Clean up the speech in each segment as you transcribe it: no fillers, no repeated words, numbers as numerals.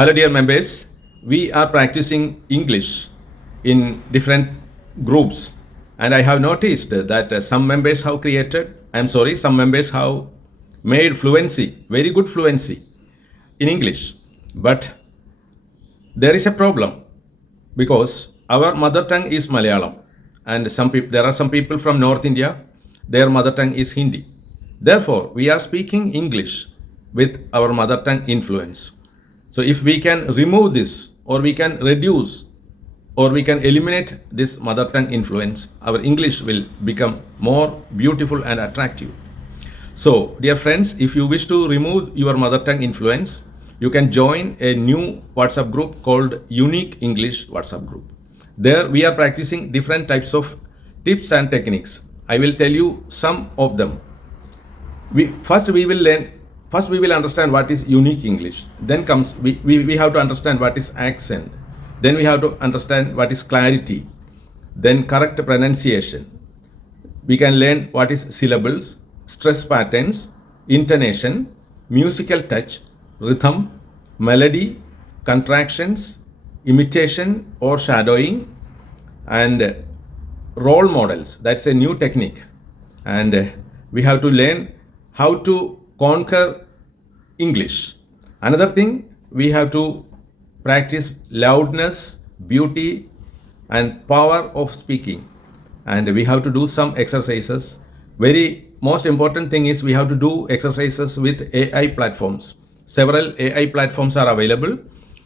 Hello, dear members. We are practicing English in different groups, and I have noticed that some members have some members have made fluency, very good fluency in English. But there is a problem because our mother tongue is Malayalam, and there are some people from North India, their mother tongue is Hindi. Therefore, we are speaking English with our mother tongue influence. So if we can remove this, or we can reduce, or we can eliminate this mother tongue influence, our English will become more beautiful and attractive. So, dear friends, if you wish to remove your mother tongue influence, you can join a new WhatsApp group called Unique English WhatsApp group. There we are practicing different types of tips and techniques. I will tell you some of them. First we will understand what is unique English. Then comes we have to understand what is accent. Then we have to understand what is clarity. Then correct pronunciation. We can learn what is syllables, stress patterns, intonation, musical touch, rhythm, melody, contractions, imitation or shadowing, and role models. That's a new technique. And we have to learn how to conquer English. Another thing, we have to practice loudness, beauty, and power of speaking. And we have to do some exercises. Very most important thing is we have to do exercises with AI platforms. Several AI platforms are available.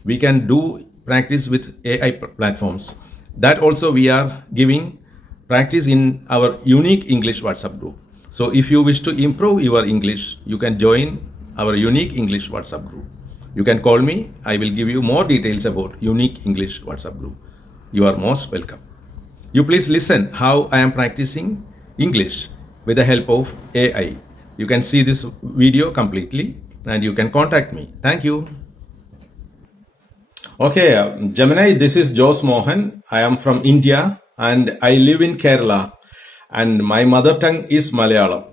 We can do practice with AI platforms. That also we are giving practice in our Unique English WhatsApp group. So if you wish to improve your English, you can join our Unique English WhatsApp group. You can call me. I will give you more details about Unique English WhatsApp group. You are most welcome. You please listen how I am practicing English with the help of AI. You can see this video completely and you can contact me. Thank you. Okay, Gemini, this is Jose Mohan. I am from India and I live in Kerala and my mother tongue is Malayalam.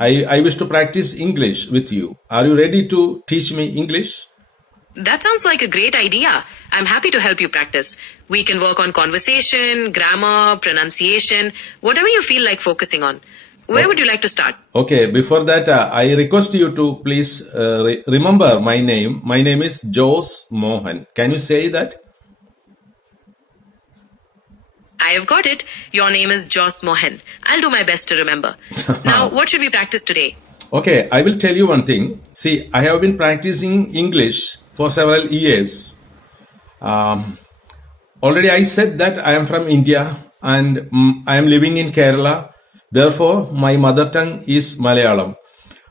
I wish to practice English with you. Are you ready to teach me English? That sounds like a great idea. I'm happy to help you practice. We can work on conversation, grammar, pronunciation, whatever you feel like focusing on. Where would you like to start? Okay, before that, I request you to please remember my name. My name is Jose Mohan. Can you say that? I have got it. Your name is Jose Mohan. I'll do my best to remember. Now, what should we practice today? Okay, I will tell you one thing. See, I have been practicing English for several years. Already I said that I am from India and I am living in Kerala. Therefore, my mother tongue is Malayalam.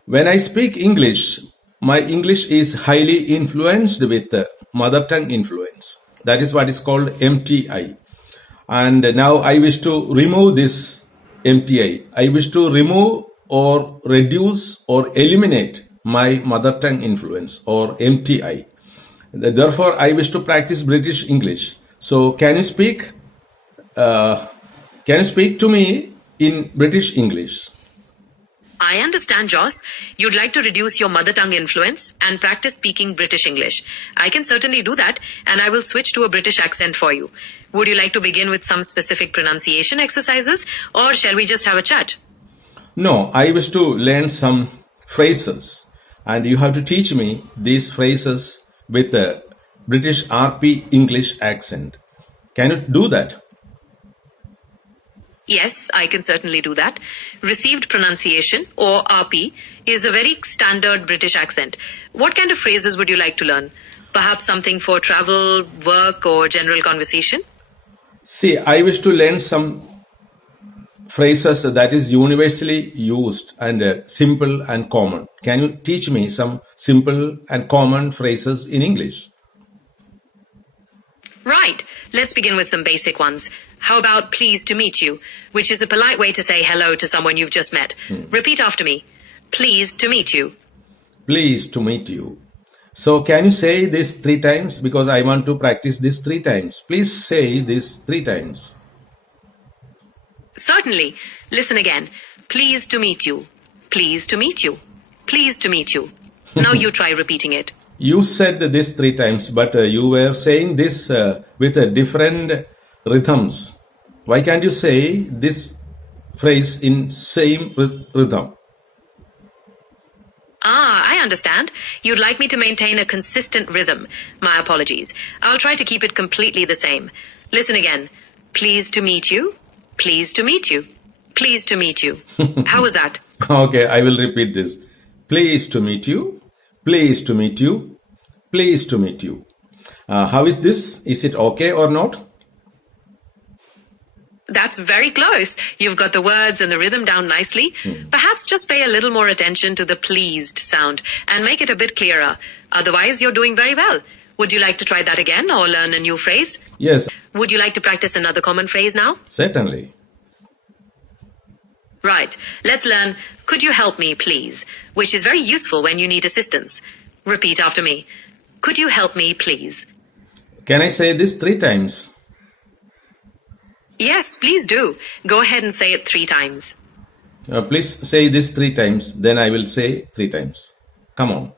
When I speak English, my English is highly influenced with mother tongue influence. That is what is called MTI. And now I wish to remove this MTI. I wish to remove or reduce or eliminate my mother tongue influence or MTI. Therefore, I wish to practice British English. So, can you speak to me in British English? I understand, Joss. You'd like to reduce your mother tongue influence and practice speaking British English. I can certainly do that, and I will switch to a British accent for you. Would you like to begin with some specific pronunciation exercises, or shall we just have a chat? No, I wish to learn some phrases, and you have to teach me these phrases with a British RP English accent. Can you do that? Yes, I can certainly do that. Received pronunciation, or RP, is a very standard British accent. What kind of phrases would you like to learn? Perhaps something for travel, work, or general conversation? See, I wish to learn some phrases that is universally used and simple and common. Can you teach me some simple and common phrases in English? Right. Let's begin with some basic ones. How about pleased to meet you, which is a polite way to say hello to someone you've just met. Repeat after me. Pleased to meet you. Pleased to meet you. So can you say this 3 times? Because I want to practice this 3 times. Please say this 3 times. Certainly. Listen again. Pleased to meet you. Pleased to meet you. Pleased to meet you. Now you try repeating it. You said this three times, but you were saying this with different rhythms. Why can't you say this phrase in same rhythm? Ah, I understand. You'd like me to maintain a consistent rhythm. My apologies. I'll try to keep it completely the same. Listen again. Pleased to meet you. Pleased to meet you. Pleased to meet you. How was that? Okay, I will repeat this. Pleased to meet you. Pleased to meet you. Pleased to meet you. How is this? Is it okay or not? That's very close. You've got the words and the rhythm down nicely. Perhaps just pay a little more attention to the pleased sound and make it a bit clearer. Otherwise, you're doing very well. Would you like to try that again or learn a new phrase? Yes, Would you like to practice another common phrase now? certainly. Right. Let's learn, could you help me, please? Which is very useful when you need assistance. Repeat after me. Could you help me, please? Can I say this three times? Yes, please do. Go ahead and say it 3 times. Please say this three times, then I will say three times. Come on.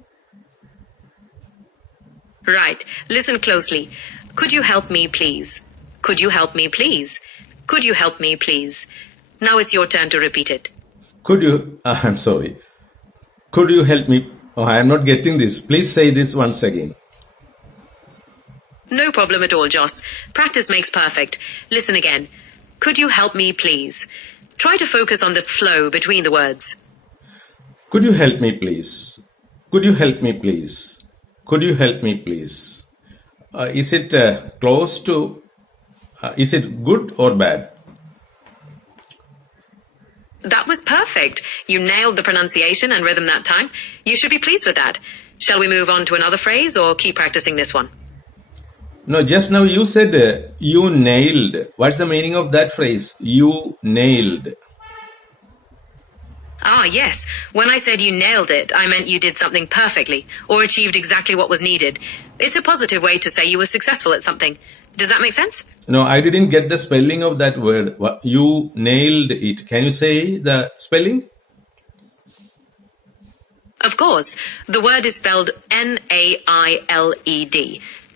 Right. Listen closely. Could you help me, please? Could you help me, please? Could you help me, please? Now it's your turn to repeat it. Could you, I'm sorry. Could you help me? Oh, I am not getting this. Please say this once again. No problem at all, Joss. Practice makes perfect. Listen again. Could you help me, please? Try to focus on the flow between the words. Could you help me, please? Could you help me, please? Could you help me, please? Is it close to, is it good or bad? That was perfect. You nailed the pronunciation and rhythm that time. You should be pleased with that. Shall we move on to another phrase or keep practicing this one? No, just now you said you nailed. What's the meaning of that phrase? You nailed. Ah, yes. When I said you nailed it, I meant you did something perfectly or achieved exactly what was needed. It's a positive way to say you were successful at something. Does that make sense? No, I didn't get the spelling of that word. You nailed it. Can you say the spelling? Of course. The word is spelled Nailed.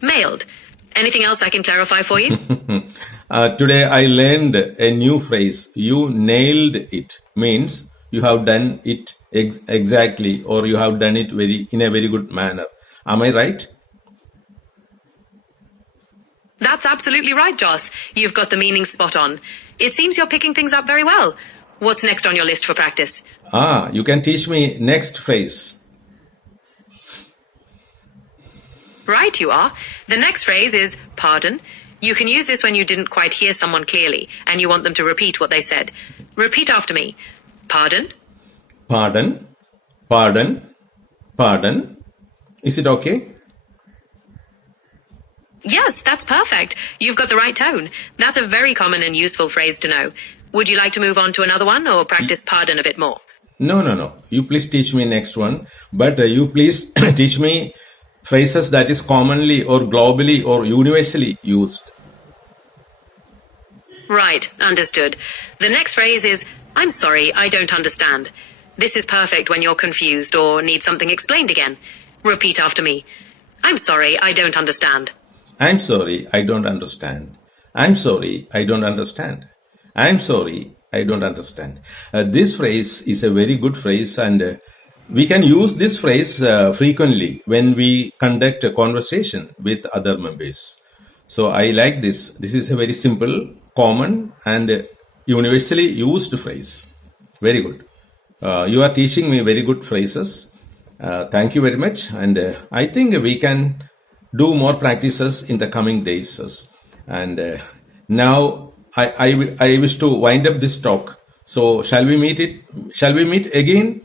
Mailed. Anything else I can clarify for you? Today I learned a new phrase. You nailed it means you have done it exactly, or you have done it in a very good manner. Am I right? That's absolutely right, Joss. You've got the meaning spot on. It seems you're picking things up very well. What's next on your list for practice? You can teach me next phrase. Right, you are. The next phrase is pardon. You can use this when you didn't quite hear someone clearly and you want them to repeat what they said. Repeat after me. Pardon. Pardon, pardon, pardon. Is it okay? Yes, that's perfect. You've got the right tone. That's a very common and useful phrase to know. Would you like to move on to another one or practice pardon a bit more? No. You please teach me next one. But you please teach me phrases that is commonly or globally or universally used. Right, understood. The next phrase is, I'm sorry, I don't understand. This is perfect when you're confused or need something explained again. Repeat after me. I'm sorry, I don't understand. I'm sorry, I don't understand. I'm sorry, I don't understand. I'm sorry, I don't understand. This phrase is a very good phrase, and we can use this phrase frequently when we conduct a conversation with other members. So I like this. This is a very simple, common, and universally used phrase. Very good. You are teaching me very good phrases. Thank you very much. And I think we can do more practices in the coming days. And now I wish to wind up this talk. So shall we meet again?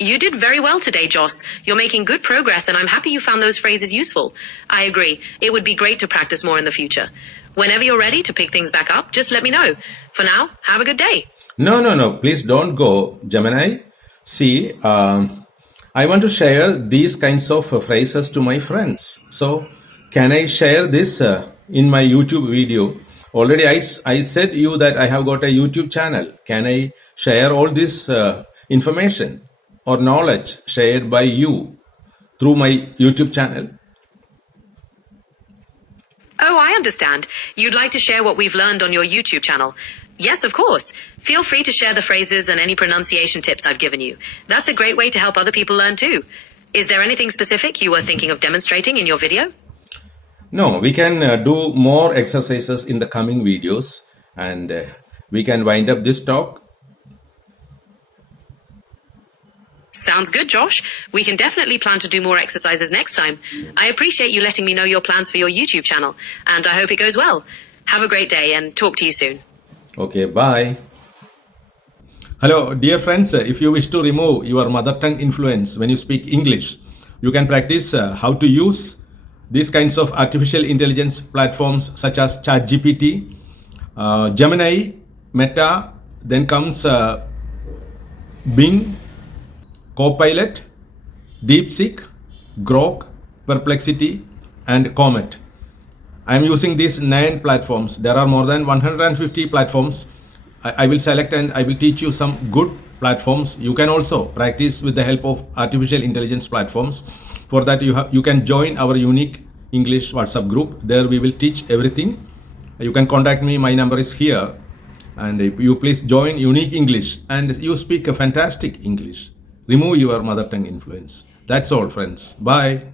You did very well today, Joss. You're making good progress and I'm happy you found those phrases useful. I agree. It would be great to practice more in the future. Whenever you're ready to pick things back up, just let me know. For now, have a good day. No. Please don't go, Gemini. See, I want to share these kinds of phrases to my friends. So, can I share this in my YouTube video? Already I said you that I have got a YouTube channel. Can I share all this information or knowledge shared by you through my YouTube channel. Oh, I understand. You'd like to share what we've learned on your YouTube channel. Yes, of course. Feel free to share the phrases and any pronunciation tips I've given you. That's a great way to help other people learn too. Is there anything specific you were thinking of demonstrating in your video? No, we can do more exercises in the coming videos, and we can wind up this talk. Sounds good, Josh. We can definitely plan to do more exercises next time. I appreciate you letting me know your plans for your YouTube channel, and I hope it goes well. Have a great day and talk to you soon. Okay, bye. Hello, dear friends. If you wish to remove your mother tongue influence when you speak English, you can practice how to use these kinds of artificial intelligence platforms such as ChatGPT, Gemini, Meta, then comes Bing, Copilot, DeepSeek, Grok, Perplexity, and Comet. I am using these 9 platforms. There are more than 150 platforms. I will select and I will teach you some good platforms. You can also practice with the help of artificial intelligence platforms. For that, you can join our unique English WhatsApp group. There we will teach everything. You can contact me. My number is here. And you please join Unique English and you speak a fantastic English. Remove your mother tongue influence. That's all, friends. Bye.